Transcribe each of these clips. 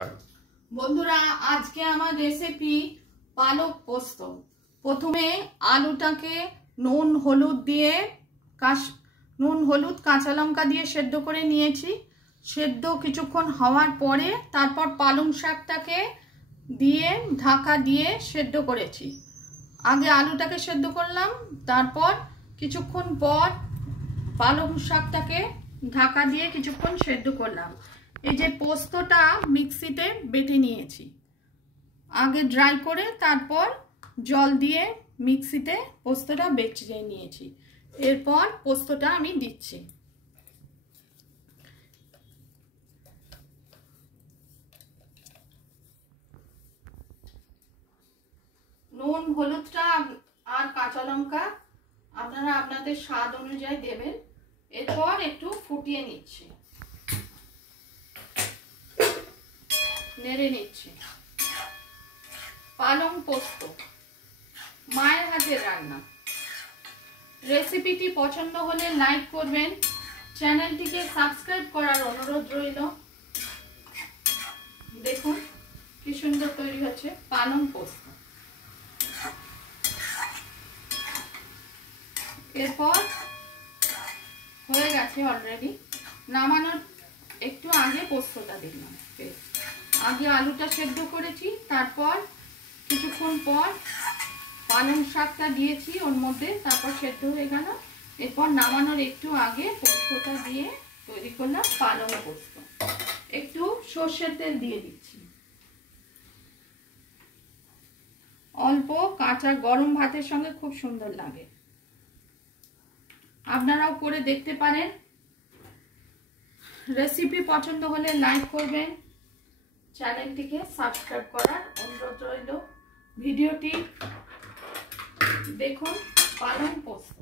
বন্ধুরা, আজকে আমার রেসিপি পালক পোস্ত। প্রথমে আলুটাকে নুন হলুদ কাঁচা লঙ্কা দিয়ে সেদ্ধ করে নিয়েছি। সেদ্ধ কিছুক্ষণ হওয়ার পরে তারপর পালং শাকটাকে দিয়ে ঢাকা দিয়ে সেদ্ধ করেছি। আগে আলুটাকে সেদ্ধ করলাম, তারপর কিছুক্ষণ পর পালং শাকটাকে ঢাকা দিয়ে কিছুক্ষণ সেদ্ধ করলাম। এই যে পোস্তটা মিক্সিতে বেটে নিয়েছি, আগে ড্রাই করে তারপর জল দিয়ে মিক্সিতে পোস্তটা বেটে নিয়েছি। এরপর পোস্তটা আমি দিচ্ছি। নুন হলুদটা আর কাঁচা লঙ্কা আপনারা আপনাদের স্বাদ অনুযায়ী দেবেন। এরপর একটু ফুটিয়ে নিচ্ছি, নেড়ে নিচ্ছি। পালং পোস্ত মায়ের হাতের রান্না। রেসিপিটি পছন্দ হলে লাইক করবেন, চ্যানেলটিকে সাবস্ক্রাইব করার অনুরোধ রইল। দেখুন কি সুন্দর তৈরি হচ্ছে পালং পোস্ত। এরপর হয়ে গেছে অলরেডি, নামানোর একটু আগে পোস্তটা দিলাম। আগে আলুটা সেদ্ধ করেছি, তারপর কিছুক্ষণ পর পালং শাকটা দিয়েছি ওর মধ্যে, তারপর সেদ্ধ হয়ে গেল। এরপর নামানোর একটু আগে পোস্তটা দিয়ে তৈরি করলাম পালং পোস্ত। একটু সর্ষের তেল দিয়ে দিচ্ছি। অল্প কাঁচা গরম ভাতের সঙ্গে খুব সুন্দর লাগে। আপনারাও করে দেখতে পারেন। রেসিপি পছন্দ হলে লাইক করবেন, চ্যানেলটিকে সাবস্ক্রাইব করার অনুরোধ রইল। ভিডিওটি দেখুন পালং পোস্ত।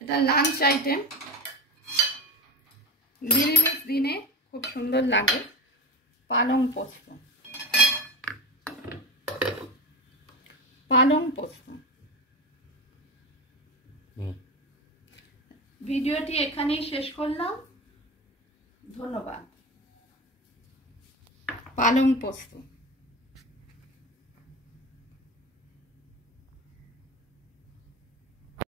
এটা লাঞ্চ আইটেম, নিরামিষ দিনে খুব সুন্দর লাগে পালং পোস্ত। পালং পোস্ত। ভিডিওটি এখানেই শেষ করলাম। ধন্যবাদ। পালং পোস্ত।